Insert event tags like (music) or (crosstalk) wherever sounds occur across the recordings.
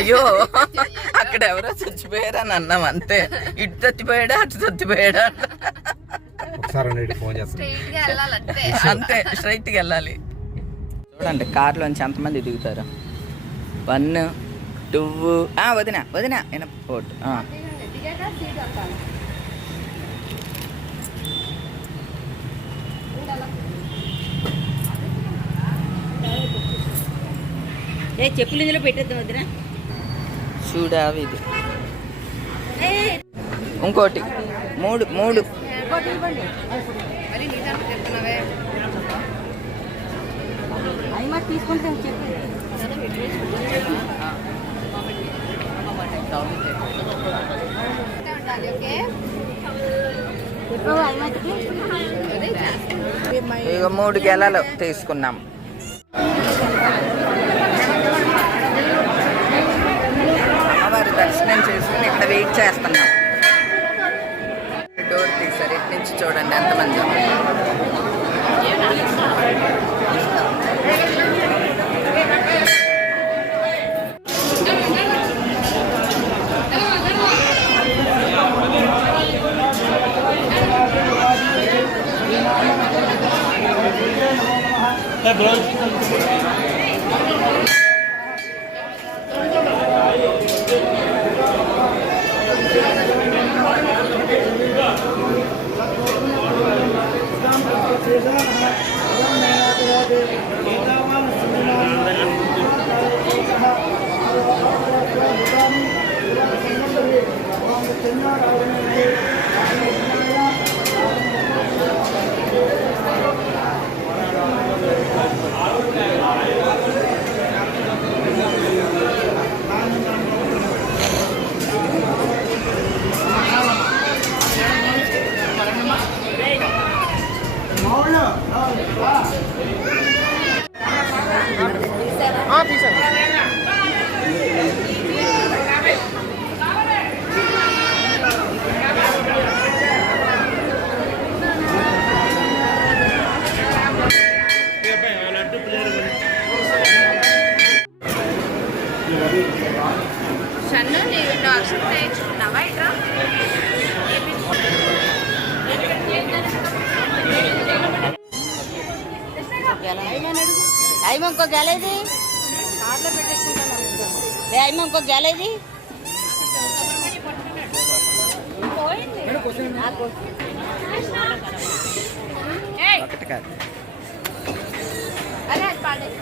అయ్యో అక్కడ ఎవరో చచ్చిపోయారని అన్నాం అంతే. ఇటు చచ్చిపోయాడా అటు చచ్చిపోయాడా? ఒకసారి ఫోన్ చేస్తాను. స్ట్రైట్గా వెళ్ళాలంటే అంతే స్ట్రైట్కి వెళ్ళాలి. చూడండి కార్లోంచి ఎంతమంది దిగుతారు? వన్ టూ వదిన వదిన ఎనపోట్ చెప్పులు ఇందులో పెట్టేద్దాం వద్దురా చూడా ఇది ఇంకోటి మూడు మూడు. మరి నీ దాంట్లో చెప్తున్నావే అవి మరి తీసుకుంటాం చెప్పు అంతే ఉండాలి ఓకే చెప్పు అవి మటుకి అదే చేస్తాను ఇక మూడు గెలలు తీసుకున్నాం అమ్మవారి దర్శనం చేసుకుని ఇక్కడ వెయిట్ చేస్తున్నాం. డోర్ తీసారు. ఇటు నుంచి చూడండి ఎంతమంది షన్ను నేను నువ్వు అక్షరం నేర్చుకున్నావా ఇట్రా అయ్యమ్మ ఇంకో గెలేది ఏ అయ్యమ్మ ఇంకో గెలేది ఒకటి కాదు అదే అది పాడేసి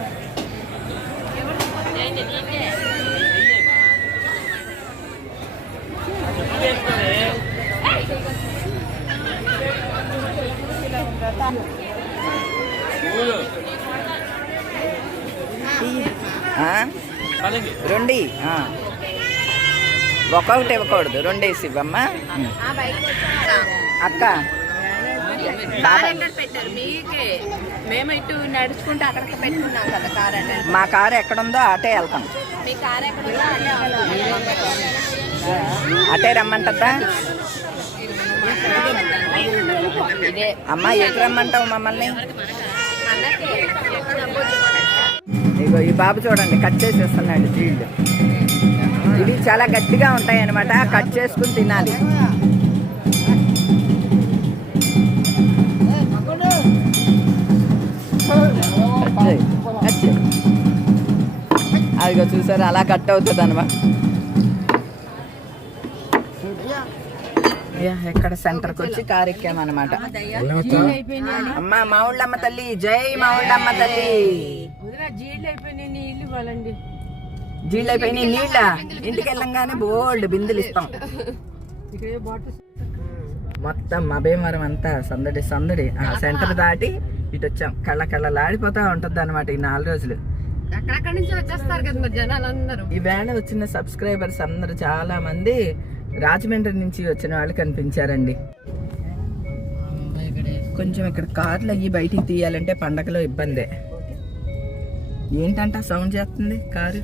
ఆ? రెండు ఆ. ఒక్కొక్కటి ఇవ్వకూడదు. ఇవ్వమ్మా. ఆ బయటకు వచ్చాక అక్క. మేము ఇటు నడుచుకుంటూ అక్కడికి పెట్టుకున్నాం కదా కార్ ఎంటర్ మా కారు ఎక్కడుందో అటే వెళ్తాం. మీ కార్ ఎక్కడ ఉందో అదే ఆటో. అటే రమ్మంటద్దా ఇదే. అమ్మ ఎటు రమ్మంటావు మమ్మల్ని? ఎక్కడ. ఇగో ఈ బాబు చూడండి కట్ చేసేస్తున్నాడు జీళ్ళు. ఇవి చాలా గట్టిగా ఉంటాయి అనమాట కట్ చేసుకుని తినాలి. అదిగో చూసారు అలా కట్ అవుతుంది అనమాట ఎక్కడ సెంటర్కి వచ్చి కారు ఎక్కామన్నమాట అమ్మ మా ఊళ్ళమ్మ తల్లి జై మా ఊళ్ళమ్మ తల్లి. జీళ్ళు అయిపోయినాయి నీళ్ళ? ఇంటికి వెళ్ళంగానే బోల్డ్ బిందులు ఇస్తాం. మొత్తం మా భీమవరం అంతా సందడి సందడి. ఆ సెంటర్ దాటి ఇటు వచ్చాం కళ్ళ కళ్ళలాడిపోతా ఉంటది అనమాట ఈ నాలుగు రోజులు. అక్కడక్కడి నుంచి వచ్చేస్తారు కదా మరి జనాలు అందరూ ఈ వేళ వచ్చిన సబ్స్క్రైబర్స్ అందరూ చాలా మంది రాజమండ్రి నుంచి వచ్చిన వాళ్ళు కనిపించారండి. కొంచెం ఇక్కడ కార్లు అయ్యి బయటికి తీయాలంటే పండగలో ఇబ్బందే. ఏంటంట సౌండ్ చేస్తుంది కారు?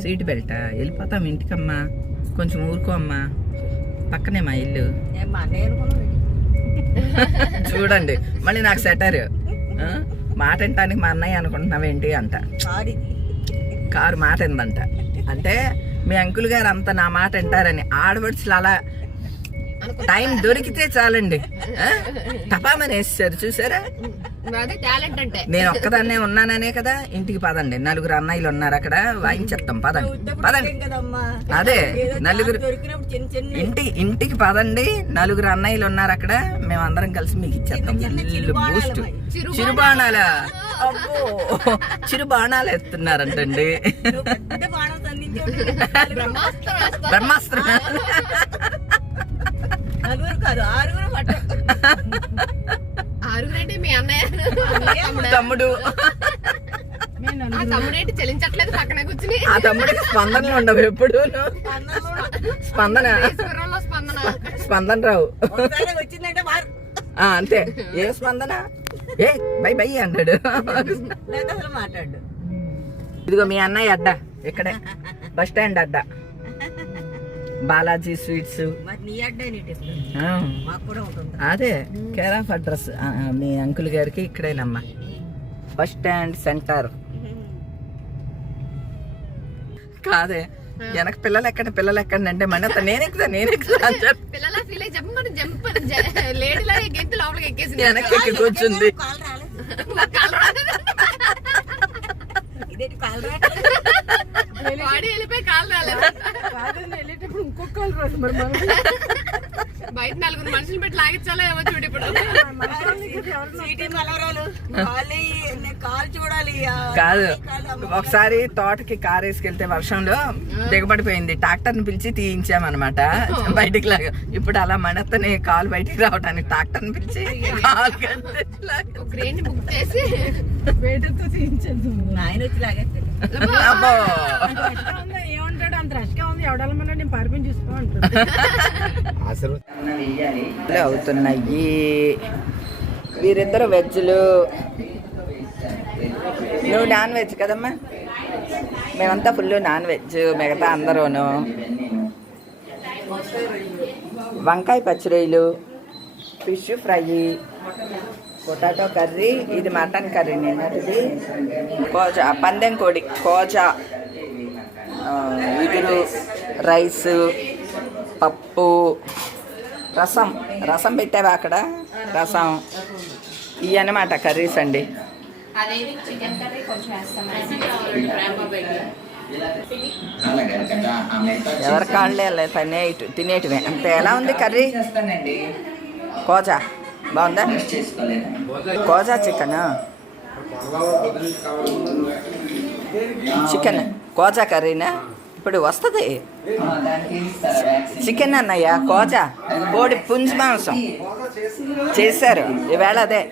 సీట్ బెల్టా? వెళ్ళిపోతాం ఇంటికమ్మా. కొంచెం ఊరుకో అమ్మా. పక్కనే మా ఇల్లు చూడండి. మళ్ళీ నాకు సెటర్. మాట వినటానికి మా అన్నయ్య అనుకుంటున్నావేంటి అంట. కారు మాట ఏందంట అంటే మీ అంకుల్ గారు అంత నా మాట వింటారని ఆడబడుచులు అలా టైం దొరికితే చాలండి? టపామని వేస్తారు చూసారా? అదే టాలెంట్ అంటే. నేను ఒక్కదాన్నే ఉన్నాననే కదా? ఇంటికి పదండి. నలుగురు అన్నయ్యలు ఉన్నారు అక్కడ. వాయించేస్తాం పదండి. పదండి. అదే నలుగురు ఇంటి ఇంటికి పదండి. నలుగురు అన్నయ్యలు ఉన్నారు అక్కడ. మేమందరం కలిసి మీకు ఇచ్చేస్తాం బూస్ట్. చిరుబాణాల? అబ్బో. చిరుబాణాలు ఎత్తున్నారంటండి. బ్రహ్మాస్త్రం. నలుగురు కాదు ఆరుగురు పట్ట ఆరుగురంటే మీ అన్నయ్య. తమ్ముడు. ఆ తమ్ముడేంటి చెల్లించట్లేదు పక్కన కూర్చుని? ఆ తమ్ముడికి స్పందనలు ఉండవు ఎప్పుడు. స్పందన. స్పందన. స్పందన రావు వచ్చిందంటే మారు. ఆ, అంతే. ఏ స్పందన? ఏ బై బై అంటాడు లేదా అసలు మాట్లాడు. ఇదిగో మీ అన్నయ్య అడ్డ ఇక్కడే. బస్ స్టాండ్ అడ్డ. బాలాజీ స్వీట్స్. అదే కేర్ ఆఫ్ అడ్రస్. మీ అంకుల్ గారికి ఇక్కడేనమ్మా. Bus stand centre. కాదే వెనక పిల్లలు ఎక్కడ? పిల్లలు ఎక్కడ అంటే మన నేను ఎక్కుతా నేను అని చెప్పి. పిల్లల ఫీల్ అయ్యి జంప్ మన జంప్ లేడీలా గెంతు లోపలికి ఎక్కేసింది. వెనక్కి ఎక్కి కూర్చుంది. కాలు రాలేదు. కాలు రాలేదు. ఇదేంటి కాలు వెళ్ళిపోయి కాలు రాలేదు. బయట నలుగురు మనుషులు పెట్టి లాగించాలో ఏమో చూడు ఇప్పుడు. కాదు. ఒకసారి తోటకి కార్ వేసుకెళ్తే వర్షంలో దిగబడిపోయింది. ట్రాక్టర్ని పిలిచి తీయించామన్నమాట. బయటికి లాగా ఇప్పుడు అలా మనతోనే కాలు బయటికి రావడానికి ట్రాక్టర్ని పిలిచి కాలు లాగా- క్రేన్ బుక్ చేసి నాయన వచ్చి అంత రష్గా ఉంది ఎవడాలమన్నా నేను చూసుకో అసలు అవుతున్నాయి. వీరిద్దరు వెజ్లు నువ్వు నాన్ వెజ్ కదమ్మా? మేమంతా ఫుల్ నాన్ వెజ్ మిగతా అందరూను. వంకాయ పచ్చడిలు ఫిష్ ఫ్రై పొటాటో కర్రీ ఇది మటన్ కర్రీ నేనది కోజా పందెం కోడి కోజా. ఇగురు రైస్ పప్పు రసం రసం పెట్టావా అక్కడ? రసం. ఇవి అన్నమాట కర్రీస్ అండి. అదేది చికెన్ కర్రీ కొంచెం వేస్తాం ఎవరి కాళ్ళే తినేటి తినేటివే. అంతే. ఎలా ఉంది కర్రీ? కోజా. బాగుందా? కోజా చికెన్? చికెన్. కోజా కర్రీనా? ఇప్పుడు వస్తుంది. చికెన్ అన్నయ్య కోజా? కోడి పుంజు మాంసం. చేశారు. ఈవేళ అదే.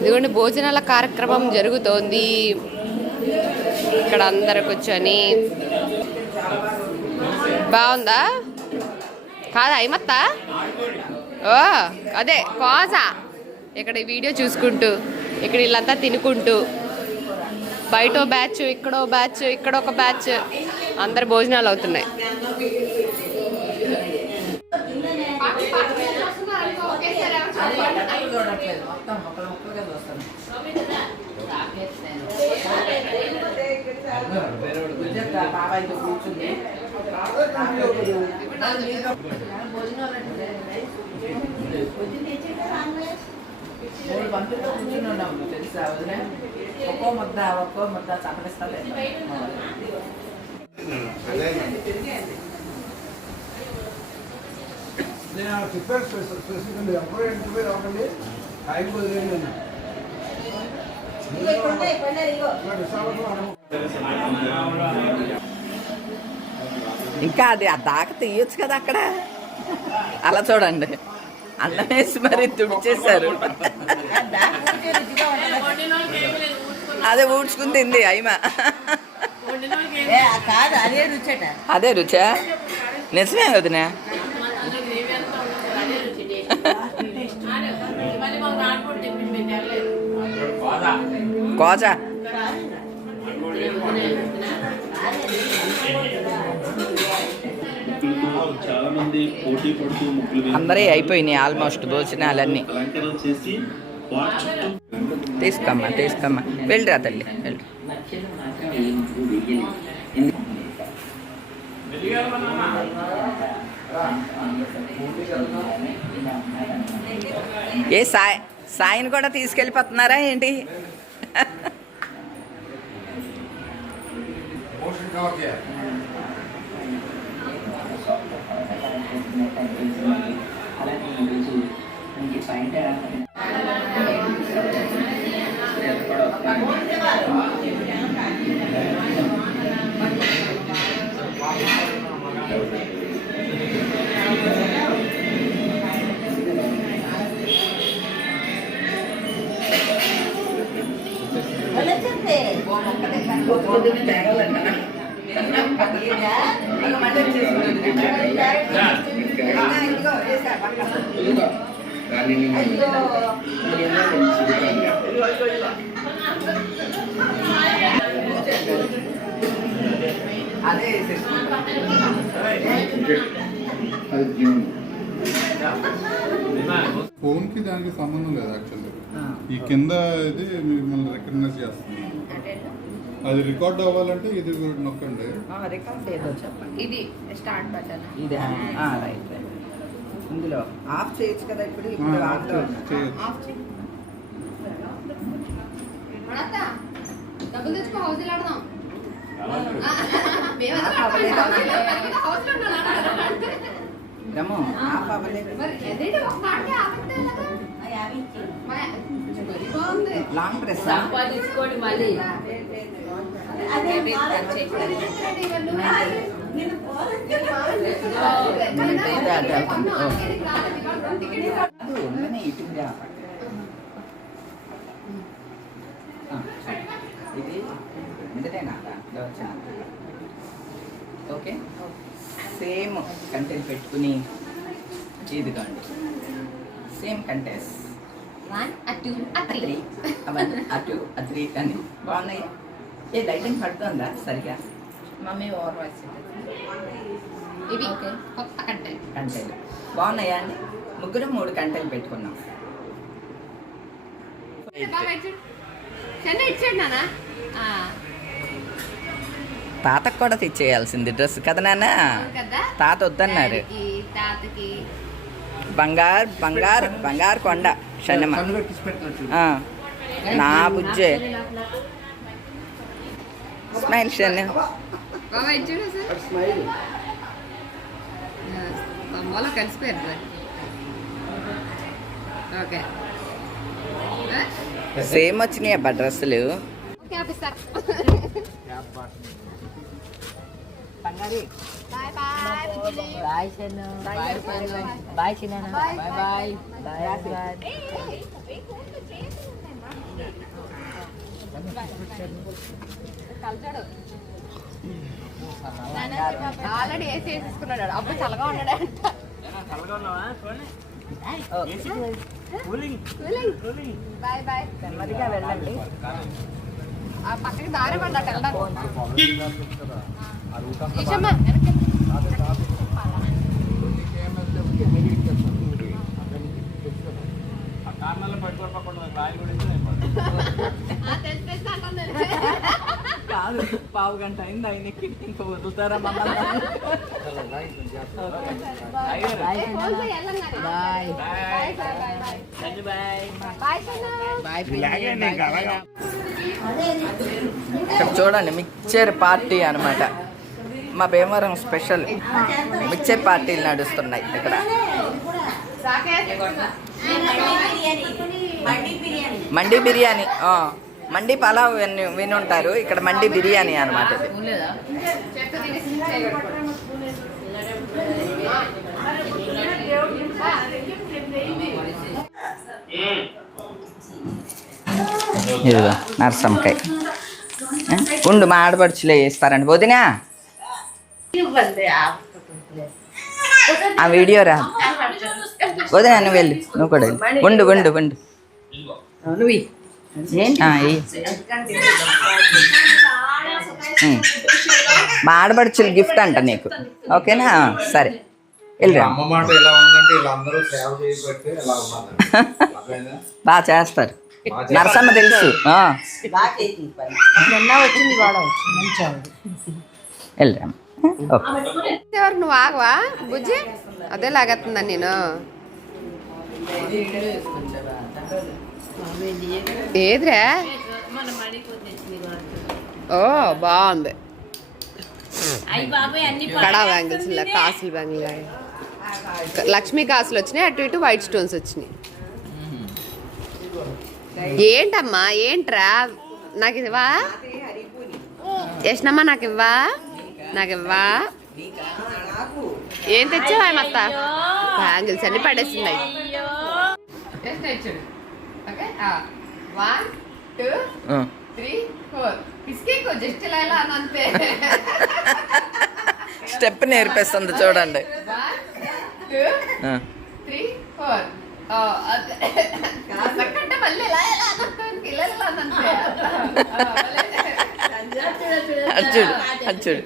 ఇదిగోండి భోజనాల కార్యక్రమం జరుగుతోంది. ఇక్కడ అందరు కూర్చొని. బాగుందా? కాదా అయిమత్త ఓ అదే కోజా. ఇక్కడ వీడియో చూసుకుంటూ ఇక్కడ వీళ్ళంతా తినుకుంటూ. బయట బ్యాచ్ ఇక్కడో బ్యాచ్ ఇక్కడ ఒక బ్యాచ్. అందరు భోజనాలు అవుతున్నాయి. మూడు ఒక్కో ముద్ద ఒక్కో ముద్ద చంపలిస్తుంది నేను చెప్పాను స్పెసిఫిక్ ఎప్పుడు ఇంటర్వ్యూ రాకండి. టైం కుదిరేయండి ఇంకా అది ఆ దాకా తీయొచ్చు కదా అక్కడ? అలా చూడండి. అన్నం వేసి మరి తుడిచేశారు. అదే ఊడ్చుకుని తింది అయిమ ఏ, కాదు అదే రుచట. అదే రుచా? నిజమే వదినా? వేసి అందరే అయిపోయినాయి ఆల్మోస్ట్ భోజనాలన్నీ. అలంకరణ చేసి తీసుకోమ్మా తీసుకోమ్మా. వెళ్ళిరా తల్లి వెళ్ళి ఏ సాయి సాయిని కూడా తీసుకెళ్ళిపోతున్నారా ఏంటి? అదే ఫోన్కి దానికి సంబంధం లేదు యాక్చువల్లీ ఈ కింద ఇది మిమ్మల్ని రికగ్నైజ్ చేస్తుంది. అది రికార్డ్ అవ్వాలంటే ఇది కూడా నొక్కండి. రికార్డ్ ఏదో చెప్పండి. ఇది స్టార్ట్ బటన్ ఇది రైట్ రైట్ ఇందులో ఆఫ్ చేయొచ్చు కదా ఇప్పుడు? ఆ, ఇప్పుడు ఆఫ్ చేయొచ్చు. డబ్బులు తెచ్చుకో హౌస్ ఆడదాం. ఆఫ్ అవ్వలేదు. రమ్ము ఆఫ్ అవ్వలేదు. లాంగ్ మళ్ళీ. ఇటు ఇది దాంట్లో ఓకే. సేమ్ కంటెంట్ పెట్టుకుని ఇదిగోండి. సేమ్ కంటెస్ట్ అవన్నీ అటు త్రీ అని బాగున్నాయి. ఏ లైటింగ్ పడుతుందా సరిగా? మమ్మీ ఓవర్ వాయిస్ ఇవి కొత్త కంటెంట్. కంటెంట్. బాగున్నాయా అండి? ముగ్గురు మూడు కంటెంట్ పెట్టుకున్నాం. చెన్నై ఇచ్చాడు నానా తాతకు కూడా తెచ్చేయాల్సింది డ్రెస్ కదా నాన్న? కదా. తాత వద్దన్నారు. తాతకి. బంగారు బంగారు బంగారు కొండ షన్నమ్మ నా బుజ్జే. స్మైల్ షన్న కలిసిపోయారు ఓకే. సేమ్ వచ్చినాయి అబ్బా డ్రెస్సులు. బంగారి బాయ్ బాయ్ బాయ్ చిన్న. బాయ్ బాయ్ చిన్న. Bye bye bye bye. కలచాడు already AC వేసేసుకున్నాడు అప్పుడు చల్లగా ఉన్నాడు అంట. Bye bye. నెమ్మదిగా వెళ్ళండి. ఆ పక్కకి దారి వెళ్ళడానికి అంటుంది. కాదు పావు గంట అయింది ఆయనకి ఇంకా వదులుతారా మమ్మల్ని? చూడండి మిక్చర్ పార్టీ అన్నమాట. మా భీమవరం స్పెషల్ మిక్చర్ పార్టీలు నడుస్తున్నాయి ఇక్కడ. మండి బిర్యానీ ఆ, మండి పలావ్ విని వినుంటారు. ఇక్కడ మండి బిర్యానీ అనమాట ఇది. ఇదిగో నరసంకాయ. ఉండు మా ఆడపడుచులే వేస్తారండి. వదినా ఆ వీడియో రా. వదినా నువ్వు వెళ్ళు. నువ్వు కూడా వెళ్ళు. ఉండు ఉండు ఉండు. మా గిఫ్ట్ అంట నీకు. ఓకేనా? సరే. వెళ్ళిరా. అమ్మ మాట ఎలా ఉందంటే ఇలా అందరూ సేవ చేయబట్టి ఎలా ఉన్నారు అర్థమైందా? బాగా చేస్తారు. నరసమ్మ తెలుసు. ఆ, నువ్వు ఆగవా? బుజ్జి? అదే లాగేస్తుందా నేను? ఏదిరా? ఓ బాగుంది. కడా బ్యాంగిల్స్ ఇలా కాసులు బ్యాంగిల్ లక్ష్మీ కాసులు వచ్చినాయి అటు ఇటు వైట్ స్టోన్స్ వచ్చినాయి. ఏంటమ్మా? ఏంట్రా? నాకు ఇవ్వా? చేసినమ్మా నాకు ఇవ్వా? నాకు ఇవ్వా ఏం తెచ్చావా మత్త బ్యాంగిల్స్ అన్ని పడేస్తున్నాయి. వన్ టూ ఆ. త్రీ ఫోర్ బిస్కెట్ జస్ట్ ఇలా ఇలా అని అంతే. స్టెప్ నేర్పిస్తుంది చూడండి. త్రీ ఫోర్ మళ్ళీ ఇలా ఇలా ఇలా చూడు అది చూడు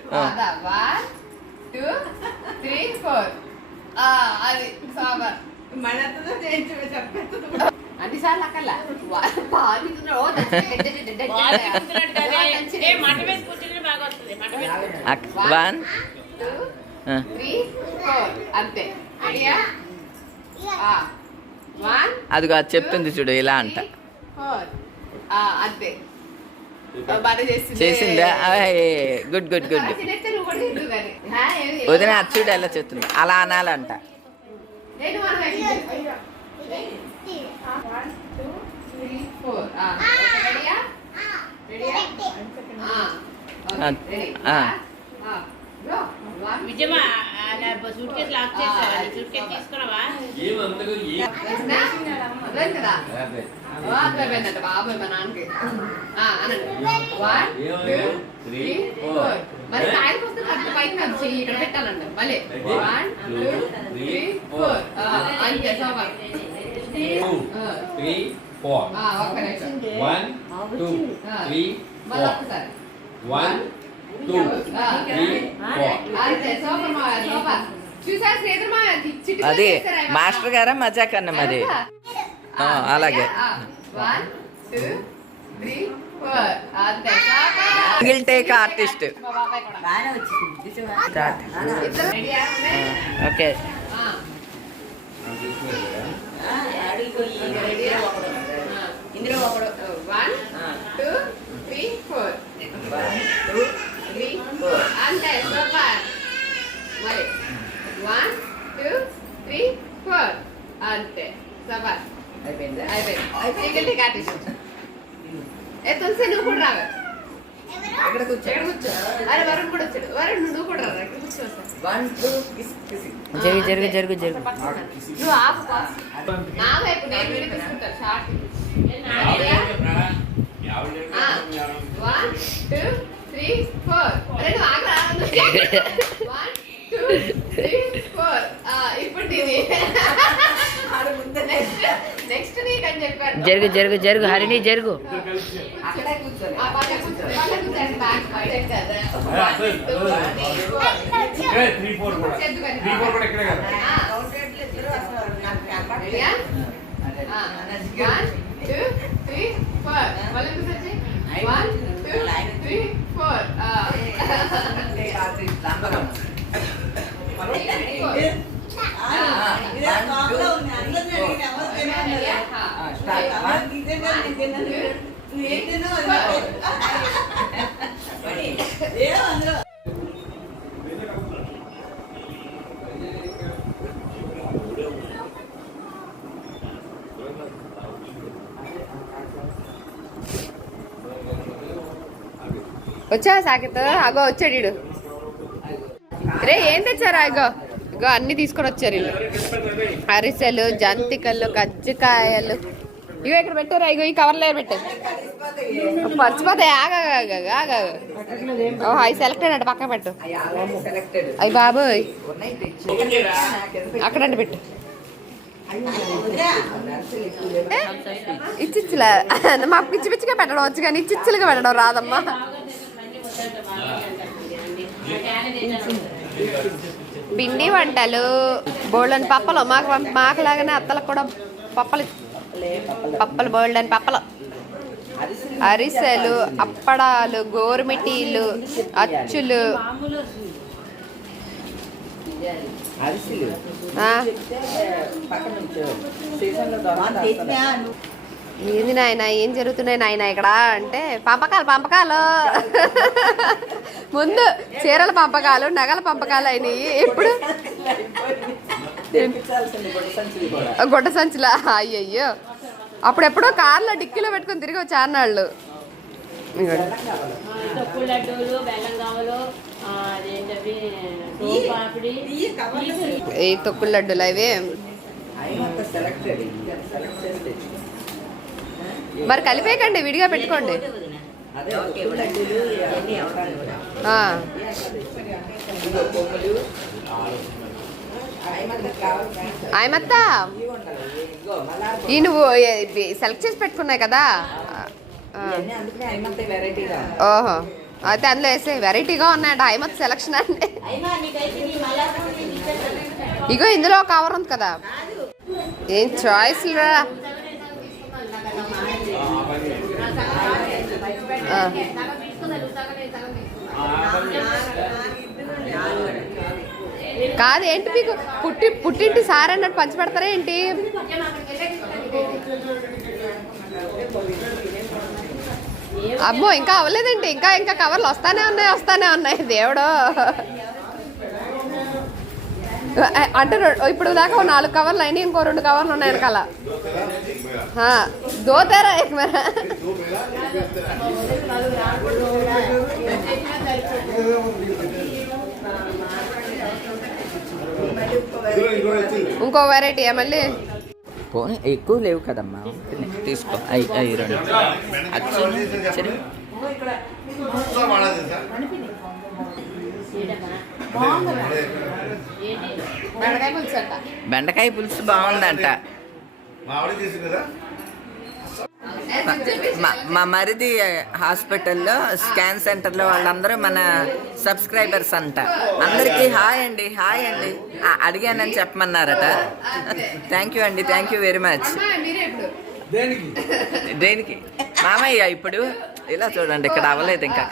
టూ త్రీ ఫోర్ అది సాంబార్ వన్. త్రీ ఫోర్ అంతే. అదిగో చెప్తుంది చూడు ఇలా అంట. అంతే. చేసింది. చేసిందా? Good good good? వదిన అది చూడు ఎలా చెప్తుంది అలా అనాలంట. నేను మనం రెడీయా? ఫోర్ రెడీయా? రెడీయా ఆ. రెడీ. ఆ. విజయమా సూట్ కేసు లాక్ చేసావా? సూట్ కేసు తీసుకున్నావా ఏమంతగా బాబాయ్ మా నాన్నకి అనండి వన్ టూ త్రీ ఫోర్ మరి కాయలు వస్తే పైకి కాదు చెయ్యి ఇక్కడ పెట్టాలండి మళ్ళీ వన్ టూ త్రీ ఫోర్ అంతే త్రీ ఫోర్ ఒక్క నిమిషం వన్ టూ త్రీ మళ్ళీ ఒక్కసారి వన్ టూ త్రీ ఫోర్ అంతే చూసారు శ్రీధర్ మా చిట్టి అది మాస్టర్ గారా మజాక్ అన్న మరి అలాగే. వన్ టూ త్రీ ఫోర్ అంతే. సోమర్ సింగిల్ టేక్ ఆర్టిస్ట్ ఓకే ఇందులో ఒకడు. One two three four three four అంతే సూపర్. మరి వన్ టూ త్రీ ఫోర్ అంతే సూపర్. అయిపోయిందా? అయిపోయింది. ఏ తులసి నువ్వు కూడా రావే. ఇక్కడ కూర్చో? ఎక్కడ కూర్చో? అరే వరుణ్ కూడా వచ్చాడు. వరుణ్ నువ్వు కూడా రా ఇక్కడ కూర్చో వన్ టూ జరుగు జరుగు జరుగు జరుగు. నువ్వు ఆపు పాస్. నా వైపు నేను వీడియో తీసుకుంటాను. Short one two three four అరే నువ్వు ఆగరా? (laughs) వన్ టూ జరుగు జరుగు జరుగు హరిణి జరుగు three, four. త్రీ ఫోర్ వచ్చా సాకిత్? అగో వచ్చాడు రే ఏం తెచ్చారా? ఇగో ఇగో అన్ని తీసుకొని వచ్చారు వీళ్ళు అరిసెలు జంతికలు కజ్జికాయలు. ఇగో ఇక్కడ పెట్టారా? ఇగో ఈ కవర్లో పెట్టారు. మర్చిపోతాయి ఆగా ఆగా ఓ అవి సెలెక్టెడ్ అంటే పక్కన పెట్టు. అవి బాబోయ్. ఉన్నాయి అక్కడంటే పెట్టు. ఇచ్చిచ్చులా? మాకు పిచ్చి పిచ్చిగా పెట్టడం వచ్చు కానీ ఇచ్చిచ్చులుగా పెట్టడం రాదమ్మా. పిండి వంటలు బోళ్ళని పప్పలు. మాకు మాకు లాగానే అత్తలకు కూడా పప్పలు పప్పలు బోల్డ్ అని పప్పలు. అరిసెలు అప్పడాలు గోరుమిటీలు అచ్చులు. అరిసెలు. ఏంది నాయన ఏం జరుగుతున్నాయి నాయన ఇక్కడ? అంటే పంపకాలు పంపకాలు. ముందు చీరల పంపకాలు నగల పంపకాలు అయినాయి. ఇప్పుడు తెప్పించాల్సింది గుడ్డ సంచులు. అయ్యయ్యో. అప్పుడెప్పుడో కార్లో డిక్కీలో పెట్టుకుని తిరిగి వచ్చి అన్నాళ్ళు. తొక్కు లడ్డూలు బెల్లం కావలు ఆ, అదేంటవి సోపాపిడి ఈ తొక్కుడు లడ్డులు అవి అయినంత సెలెక్టెడ్ సెలెక్ట్ చేసి తెచ్చు. మరి కలిపేయకండి విడిగా పెట్టుకోండి. ఆయమత్తా ఆయమత్త? ఈ నువ్వు సెలెక్ట్ చేసి పెట్టుకున్నాయి కదా? ఓహో. అయితే అందులో వేసే వెరైటీగా ఉన్నాయంట ఆయమత్ సెలక్షన్ అండి ఇగో ఇందులో కవర్ ఉంది కదా. ఏం చాయిస్ రా. కాదు ఏంటి మీకు పుట్టి పుట్టింటి సార్ అన్నట్టు పంచిపెడతారా ఏంటి? అమ్మో ఇంకా అవ్వలేదండి. ఇంకా ఇంకా కవర్లు వస్తానే ఉన్నాయి వస్తానే ఉన్నాయి. దేవుడు. అంటే ఇప్పుడు దాకా నాలుగు కవర్లు అయినాయి ఇంకో రెండు కవర్లు ఉన్నాయి వెనకాల. ఆ, దోతారా ఏక్ మేరా ఇంకో వెరైటీ మళ్ళీ పోనీ ఎక్కువ లేవు కదమ్మా. తీసుకో అయి అయి రెండు. సరే. బెండకాయ పులుసు అంట. మా- మా మరిది హాస్పిటల్లో స్కాన్ సెంటర్లో వాళ్ళందరూ మన సబ్స్క్రైబర్స్ అంట. అందరికీ హాయ్ అండి హాయ్ అండి. అడిగానని చెప్పమన్నారట. థ్యాంక్ యూ అండి థ్యాంక్ యూ వెరీ మచ్ మీరే ఇప్పుడు దేనికి? మామయ్య ఇప్పుడు. ఇలా చూడండి ఇక్కడ అవ్వలేదు ఇంకా.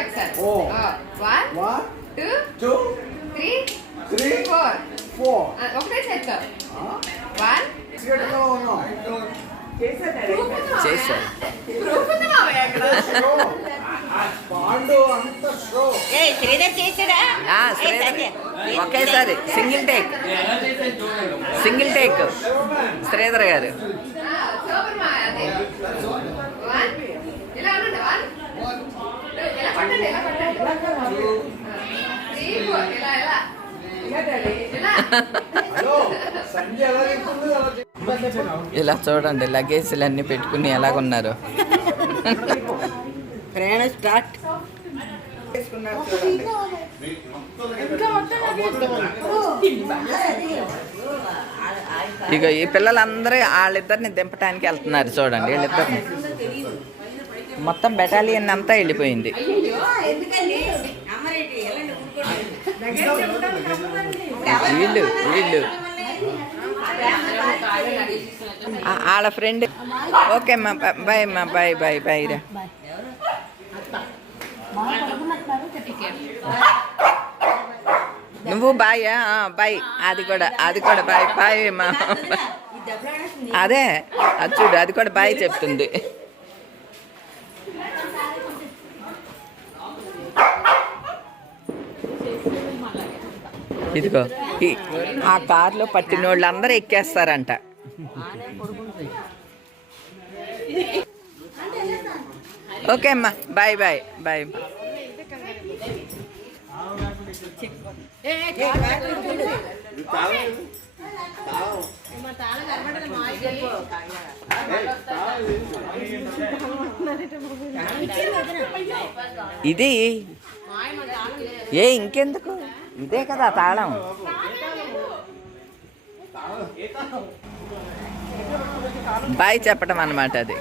ఒకసారి త్రీ three, ఫోర్ four. ఒకటే చేత్తో. వన్ సిగరెట్లో ఉన్నాం. చేశారు. పాండు అంత షో ఆ, శ్రీధర్. ఒకేసారి single take single take Sridhar గారు. ఇలా ఇలా పట్టండి ఇలా పట్టండి త్రీ ఫోర్ ఇలా ఇలా ఇలా చూడండి లగేజీలు అన్ని పెట్టుకుని ఎలాగున్నారు? ప్రయాణం స్టార్ట్. ఇక ఈ పిల్లలందరూ వాళ్ళిద్దరిని దింపడానికి వెళ్తున్నారు చూడండి వీళ్ళిద్దరిని. మొత్తం బెటాలియన్ అంతా వెళ్ళిపోయింది. వీళ్ళు వీళ్ళు ఆ- వాళ్ళ ఫ్రెండ్ ఓకే అమ్మా బాయ్ అమ్మా బాయ్ బాయ్ బాయ్ రా. నువ్వు బాయ్? బాయ్ అది కూడా అది కూడా బాయ్ బాయ్ అమ్మా. అదే అది చూడు అది కూడా బాయ్ చెప్తుంది. ఇదిగో ఈ- ఆ కార్లో పట్టిన వాళ్ళందరూ ఎక్కేస్తారంట. ఓకే అమ్మా బాయ్ బాయ్ బాయ్ ఇది ఏ ఇంకెందుకు? ఇదే కదా తాళం. బాయ్ చెప్పడం అన్నమాట అది.